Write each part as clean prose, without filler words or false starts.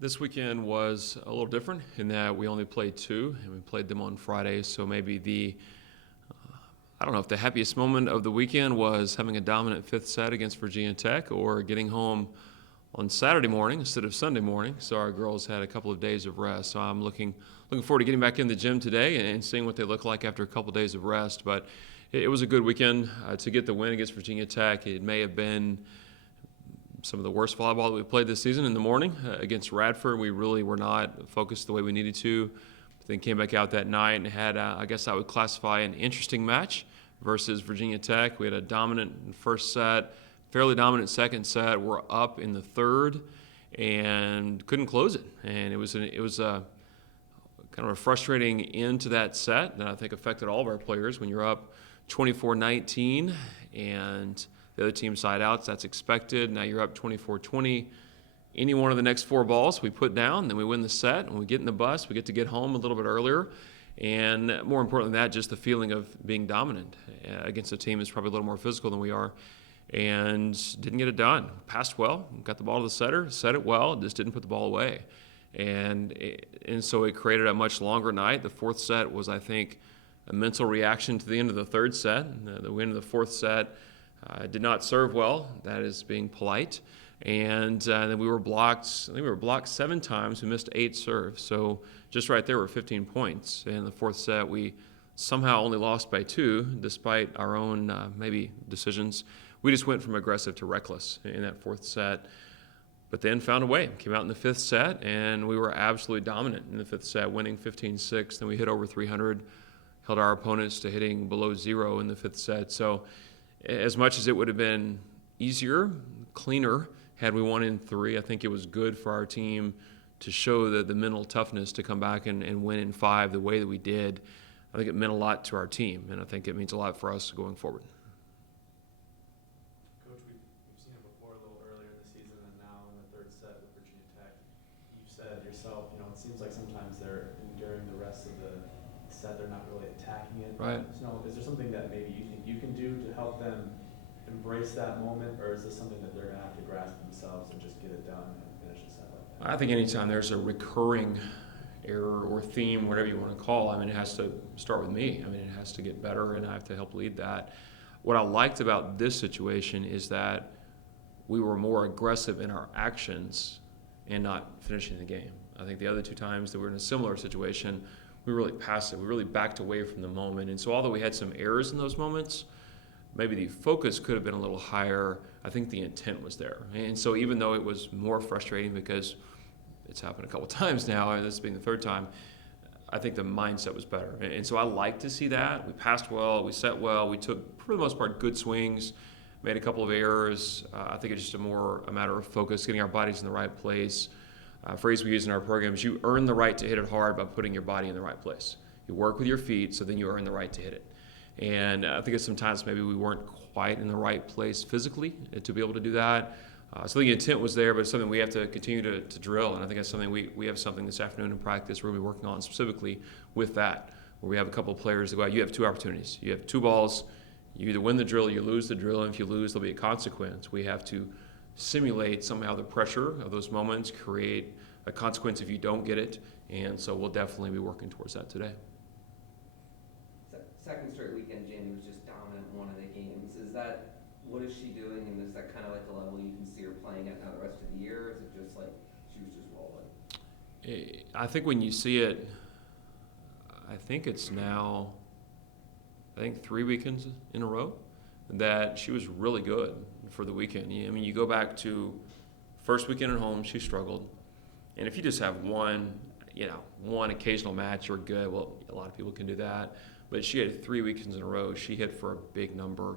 This weekend was a little different in that we only played two, and we played them on Friday. So maybe I don't know if the happiest moment of the weekend was having a dominant fifth set against Virginia Tech or getting home on Saturday morning instead of Sunday morning. So our girls had a couple of days of rest. So I'm looking forward to getting back in the gym today and seeing what they look like after a couple of days of rest. But it was a good weekend to get the win against Virginia Tech. It may have been some of the worst volleyball that we played this season in the morning against Radford. We really were not focused the way we needed to. But then came back out that night and had, I guess I would classify an interesting match versus Virginia Tech. We had a dominant first set, fairly dominant second set. We're up in the third and couldn't close it. And it was a kind of a frustrating end to that set that I think affected all of our players. When you're up 24-19 and the other team side outs, that's expected. Now you're up 24-20. Any one of the next four balls we put down, then we win the set. And we get in the bus, we get to get home a little bit earlier. And more important than that, just the feeling of being dominant against a team that's probably a little more physical than we are. And didn't get it done. Passed well, got the ball to the setter, set it well, just didn't put the ball away. And so it created a much longer night. The fourth set was, I think, a mental reaction to the end of the third set. The win of the fourth set did not serve well. That is being polite. And then we were blocked. I think we were blocked 7 times. We missed 8 serves. So just right there were 15 points. In the fourth set, we somehow only lost by 2, despite our own maybe decisions. We just went from aggressive to reckless in that fourth set. But then found a way. Came out in the fifth set, and we were absolutely dominant in the fifth set, winning 15-6. Then we hit over 300, held our opponents to hitting below 0 in the fifth set. So as much as it would have been easier, cleaner, had we won in 3, I think it was good for our team to show the mental toughness to come back and win in 5 the way that we did. I think it meant a lot to our team, and I think it means a lot for us going forward. Coach, we've seen it before a little earlier in the season and now in the third set with Virginia Tech. You've said yourself, it seems like sometimes during the rest of the set, they're not really attacking it. Right. So is there something that maybe you think you can do to help them embrace that moment, or is this something that they're going to have to grasp themselves and just get it done and finish the set like that? I think anytime there's a recurring error or theme, whatever you want to call it, it has to start with me. It has to get better, and I have to help lead that. What I liked about this situation is that we were more aggressive in our actions and not finishing the game. I think the other 2 times that we were in a similar situation, we were really passive. We really backed away from the moment. And so although we had some errors in those moments, maybe the focus could have been a little higher. I think the intent was there. And so even though it was more frustrating because it's happened a couple times now, and this being the 3rd time, I think the mindset was better. And so I like to see that. We passed well, we set well, we took, for the most part, good swings, made a couple of errors. I think it's just a matter of focus, getting our bodies in the right place. Phrase we use in our program is you earn the right to hit it hard by putting your body in the right place. You work with your feet, so then you earn the right to hit it. And I think sometimes maybe we weren't quite in the right place physically to be able to do that. So the intent was there, but it's something we have to continue to drill. And I think that's something we have something this afternoon in practice we're going to be working on specifically with that, where we have a couple of players that go out. You have 2 opportunities. You have 2 balls. You either win the drill or you lose the drill. And if you lose, there'll be a consequence. We have to simulate somehow the pressure of those moments, create a consequence if you don't get it. And so we'll definitely be working towards that today. Second straight weekend, Jamie was just dominant in one of the games. What is she doing, and is that kind of like the level you can see her playing at now the rest of the year, or is it just like she was just rolling? I think when you see it, I think it's now, 3 weekends in a row that she was really good for the weekend. You go back to first weekend at home, she struggled. And if you just have one occasional match, you're good. Well, a lot of people can do that. But she had 3 weekends in a row. She hit for a big number.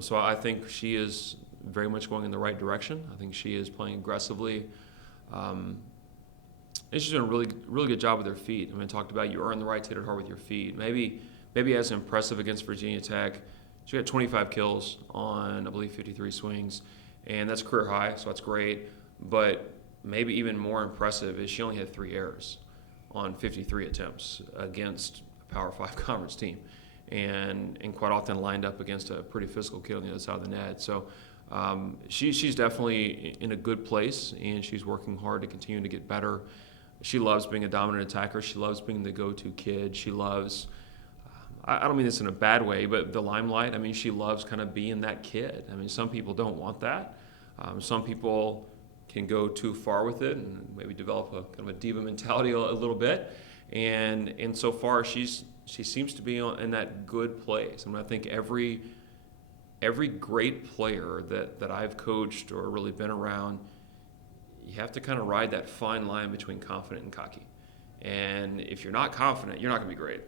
So I think she is very much going in the right direction. I think she is playing aggressively. And she's doing a really, really good job with her feet. I talked about you earn the right to hit it hard with your feet. Maybe as impressive against Virginia Tech. She got 25 kills on, I believe, 53 swings. And that's career high, so that's great. But maybe even more impressive is she only had 3 errors on 53 attempts against a Power 5 conference team. And quite often lined up against a pretty physical kid on the other side of the net. So She's definitely in a good place, and she's working hard to continue to get better. She loves being a dominant attacker. She loves being the go-to kid. She loves, I don't mean this in a bad way, but the limelight. I mean, she loves kind of being that kid. I mean, some people don't want that. Some people can go too far with it and maybe develop a kind of a diva mentality a little bit. And so far, she seems to be in that good place. I mean, I think every great player that I've coached or really been around, you have to kind of ride that fine line between confident and cocky. And if you're not confident, you're not going to be great,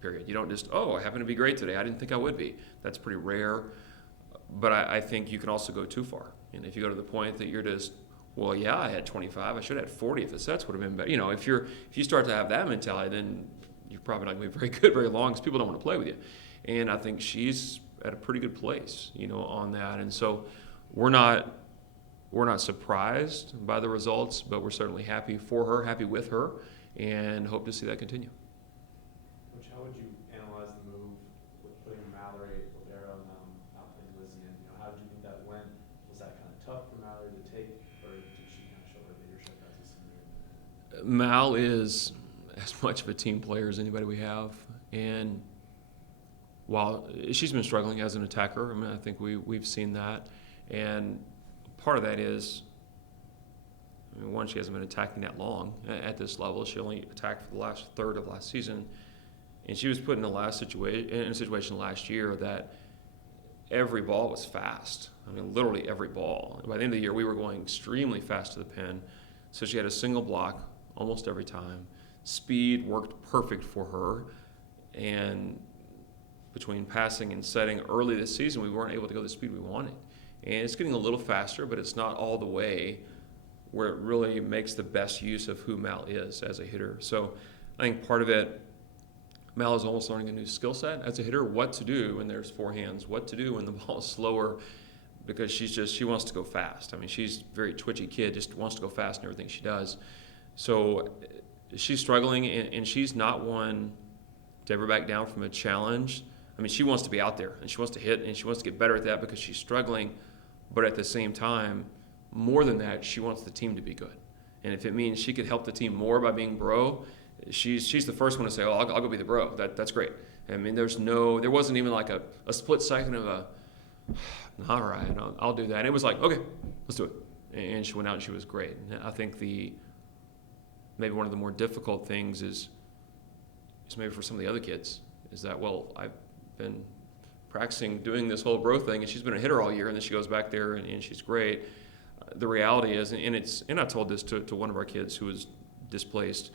period. You don't just, oh, I happen to be great today. I didn't think I would be. That's pretty rare. But I think you can also go too far. And if you go to the point that you're just, well, yeah, I had 25. I should have had 40 if the sets would have been better. You know, if you start to have that mentality, then you're probably not going to be very good very long because people don't want to play with you. And I think she's at a pretty good place, you know, on that. And so we're not surprised by the results, but we're certainly happy for her, happy with her, and hope to see that continue. Coach, how would you analyze the move with putting Mallory, Ladero, and out putting Lizzie in? You know, how did you think that went? Was that kind of tough for Mallory to take, or did she kind of show her leadership as a senior? Mal is as much of a team player as anybody we have, and while she's been struggling as an attacker, I mean, I think we've seen that, and part of that is, I mean, one, she hasn't been attacking that long at this level. She only attacked for the last third of last season, and she was put in a situation last year that every ball was fast. I mean, literally every ball. By the end of the year, we were going extremely fast to the pin, so she had a single block almost every time. Speed worked perfect for her, and between passing and setting early this season, we weren't able to go the speed we wanted. And it's getting a little faster, but it's not all the way where it really makes the best use of who Mal is as a hitter. So I think part of it, Mal is almost learning a new skill set as a hitter, what to do when there's four hands, what to do when the ball is slower, because she wants to go fast. I mean, she's a very twitchy kid, just wants to go fast in everything she does. So she's struggling, and she's not one to ever back down from a challenge. I mean, she wants to be out there, and she wants to hit, and she wants to get better at that because she's struggling. But at the same time, more than that, she wants the team to be good. And if it means she could help the team more by being bro, she's the first one to say, oh, I'll go be the bro. That's great. I mean, there wasn't even like a split second of all right, I'll do that. And it was like, okay, let's do it. And she went out and she was great. And I think maybe one of the more difficult things is maybe for some of the other kids is that, well, I've been practicing doing this whole bro thing, and she's been a hitter all year, and then she goes back there and she's great. The reality is, and I told this to one of our kids who was displaced,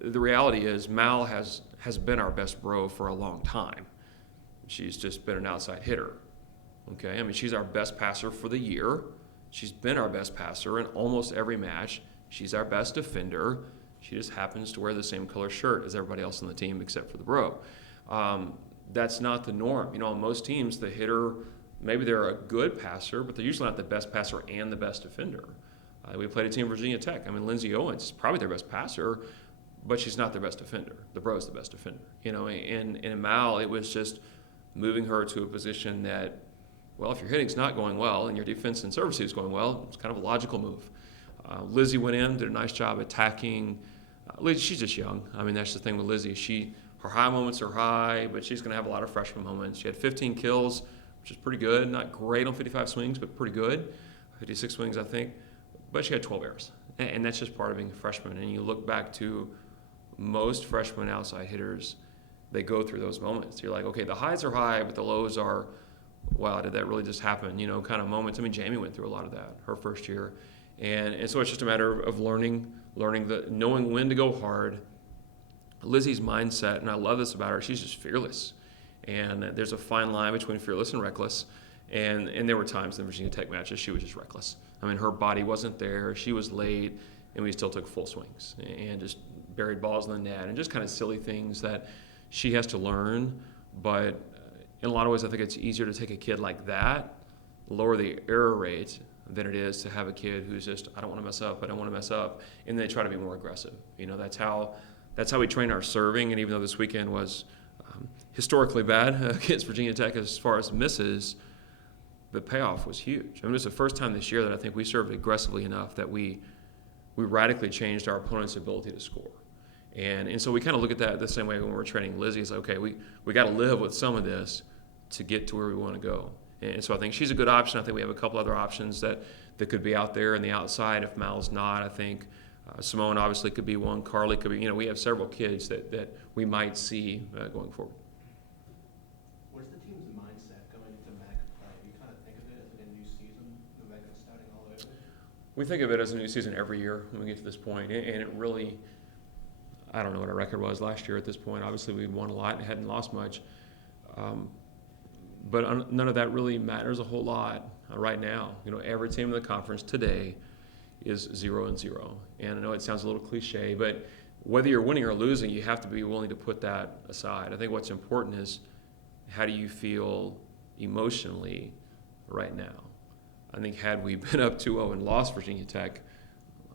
the reality is Mal has been our best bro for a long time. She's just been an outside hitter. Okay, I mean, she's our best passer for the year. She's been our best passer in almost every match. She's our best defender. She just happens to wear the same color shirt as everybody else on the team except for the bro. That's not the norm. You know, on most teams, the hitter, maybe they're a good passer, but they're usually not the best passer and the best defender. We played a team, Virginia Tech. I mean, Lindsay Owens is probably their best passer, but she's not their best defender. The bro's the best defender. You know, and in Mal, it was just moving her to a position that, well, if your hitting's not going well and your defense and service is going well, it's kind of a logical move. Lizzie went in, did a nice job attacking. She's just young. I mean, that's the thing with Lizzie. Her high moments are high, but she's going to have a lot of freshman moments. She had 15 kills, which is pretty good. Not great on 55 swings, but pretty good. 56 swings, I think. But she had 12 errors. And that's just part of being a freshman. And you look back to most freshman outside hitters, they go through those moments. You're like, okay, the highs are high, but the lows are, wow, did that really just happen? You know, kind of moments. I mean, Jamie went through a lot of that her first year. And so it's just a matter of knowing when to go hard. Lizzie's mindset, and I love this about her, she's just fearless. And there's a fine line between fearless and reckless. And there were times in the Virginia Tech matches she was just reckless. I mean, her body wasn't there, she was late, and we still took full swings and just buried balls in the net and just kind of silly things that she has to learn. But in a lot of ways, I think it's easier to take a kid like that, lower the error rate, than it is to have a kid who's just, I don't want to mess up, and they try to be more aggressive. You know, that's how we train our serving. And even though this weekend was historically bad against Virginia Tech as far as misses, the payoff was huge. I mean, it was the first time this year that I think we served aggressively enough that we radically changed our opponent's ability to score. And so we kind of look at that the same way when we're training Lizzie. It's like, okay, we got to live with some of this to get to where we want to go. And so I think she's a good option. I think we have a couple other options that could be out there in the outside if Mal's not. I think Simone obviously could be one. Carly could be. You know, we have several kids that we might see going forward. Where's the team's mindset going into MAC play? Do you kind of think of it as a new season, November starting all over? We think of it as a new season every year when we get to this point, and it really, I don't know what our record was last year at this point. Obviously, we won a lot and hadn't lost much. But none of that really matters a whole lot right now. You know, every team in the conference today is 0-0. And I know it sounds a little cliche, but whether you're winning or losing, you have to be willing to put that aside. I think what's important is how do you feel emotionally right now? I think had we been up 2-0 and lost Virginia Tech,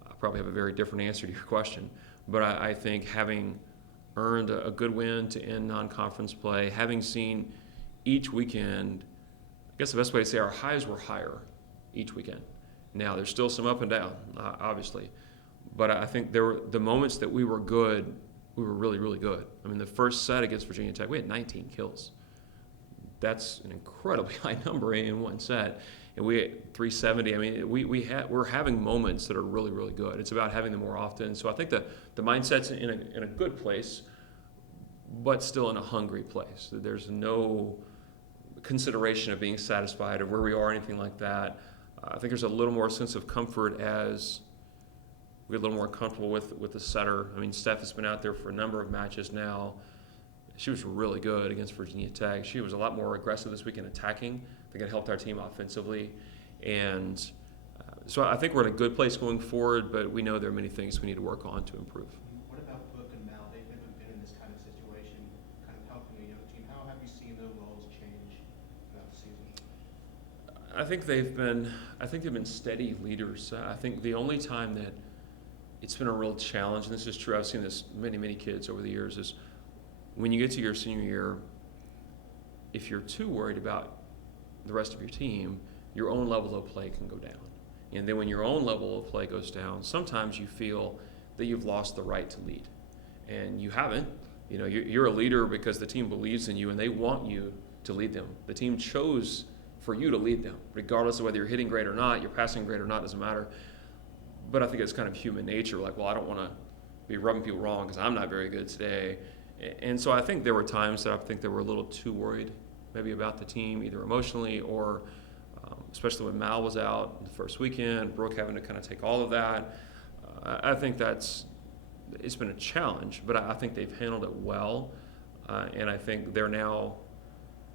I probably have a very different answer to your question. But I think having earned a good win to end non-conference play, having seen each weekend, I guess the best way to say our highs were higher each weekend. Now, there's still some up and down, obviously. But I think there were the moments that we were good, we were really, really good. I mean, the first set against Virginia Tech, we had 19 kills. That's an incredibly high number in one set. And we had 370. I mean, we're having moments that are really, really good. It's about having them more often. So I think the mindset's in a good place, but still in a hungry place. There's no consideration of being satisfied or where we are or anything like that. I think there's a little more sense of comfort as we get a little more comfortable with the setter. I mean, Steph has been out there for a number of matches now. She was really good against Virginia Tech. She was a lot more aggressive this week in attacking. I think it helped our team offensively. And so I think we're in a good place going forward, but we know there are many things we need to work on to improve. What about Brooke and Mal? They've never been in this kind of situation, kind of helping a young team. How have you seen their roles change throughout the season? I think they've been steady leaders. I think the only time that it's been a real challenge, and this is true, I've seen this many kids over the years, is when you get to your senior year, if you're too worried about the rest of your team, your own level of play can go down. And then when your own level of play goes down, sometimes you feel that you've lost the right to lead. And you haven't. You know, you're a leader because the team believes in you and they want you to lead them. The team chose for you to lead them, regardless of whether you're hitting great or not, you're passing great or not, doesn't matter. But I think it's kind of human nature, like, well, I don't want to be rubbing people wrong because I'm not very good today. And so I think there were times that I think they were a little too worried maybe about the team, either emotionally or especially when Mal was out the first weekend, Brooke having to kind of take all of that. I think it's been a challenge, but I think they've handled it well. And I think they're now,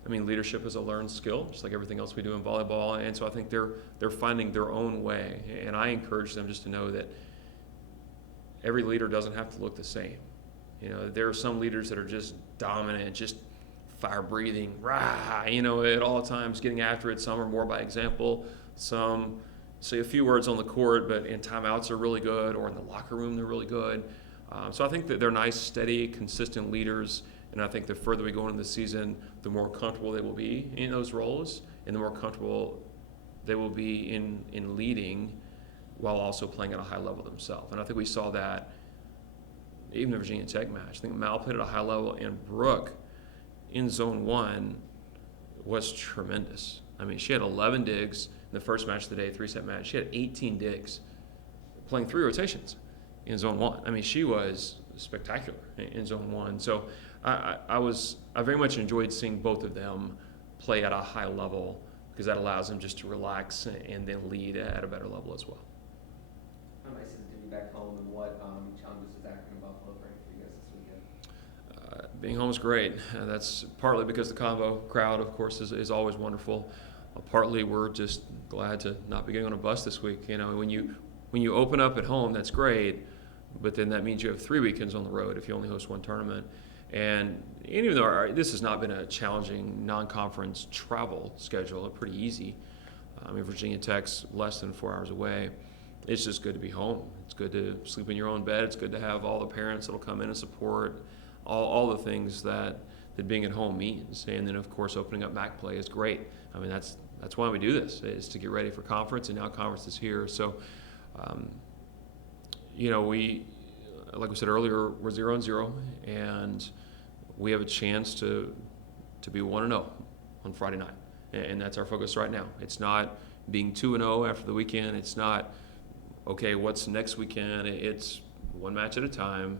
I mean, leadership is a learned skill, just like everything else we do in volleyball. And so I think they're finding their own way. And I encourage them just to know that every leader doesn't have to look the same. You know, there are some leaders that are just dominant, just fire-breathing, rah, you know, at all times, getting after it. Some are more by example. Some say a few words on the court, but in timeouts are really good, or in the locker room they're really good. So I think that they're nice, steady, consistent leaders, and I think the further we go into the season, the more comfortable they will be in those roles, and the more comfortable they will be in leading while also playing at a high level themselves. And I think we saw that even the Virginia Tech match. I think Mal played at a high level, and Brooke in zone one was tremendous. I mean, she had 11 digs in the first match of the day, 3-set match. She had 18 digs playing 3 rotations in zone one. I mean, she was spectacular in zone one. So I very much enjoyed seeing both of them play at a high level because that allows them just to relax and then lead at a better level as well. How nice is it to be back home, and what challenges does Akron and Buffalo bring for you guys this weekend? Being home is great. That's partly because the combo crowd, of course, is always wonderful. Partly we're just glad to not be getting on a bus this week. You know, when you open up at home, that's great, but then that means you have 3 weekends on the road if you only host one tournament. And even though this has not been a challenging non-conference travel schedule, it's pretty easy. I mean, Virginia Tech's less than 4 hours away. It's just good to be home. It's good to sleep in your own bed. It's good to have all the parents that'll come in and support all the things that being at home means. And then, of course, opening up MAC play is great. I mean, that's that's why we do this, is to get ready for conference, and now conference is here. So, we, like we said earlier, we're 0-0, and we have a chance to be 1-0 on Friday night, and that's our focus right now. It's not being 2-0 after the weekend. It's not, okay, what's next weekend? It's one match at a time.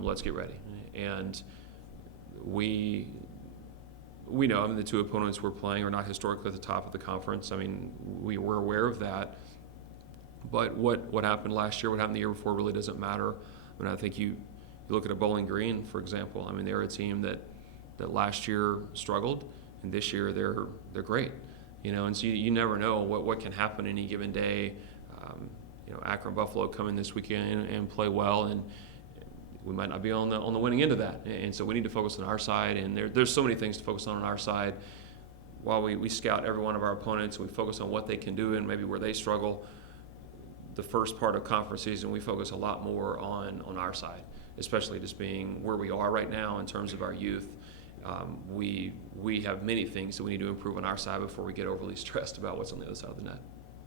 Let's get ready. And we know, the two opponents we're playing are not historically at the top of the conference. We're aware of that. But what happened last year, what happened the year before really doesn't matter. I think you look at a Bowling Green, for example. They're a team that last year struggled, and this year they're great. And so you never know what can happen any given day. Akron Buffalo come in this weekend and play well, and we might not be on the winning end of that. And so we need to focus on our side, and there's so many things to focus on our side. While we scout every one of our opponents, we focus on what they can do and maybe where they struggle. The first part of conference season, we focus a lot more on our side, especially just being where we are right now in terms of our youth. We have many things that we need to improve on our side before we get overly stressed about what's on the other side of the net.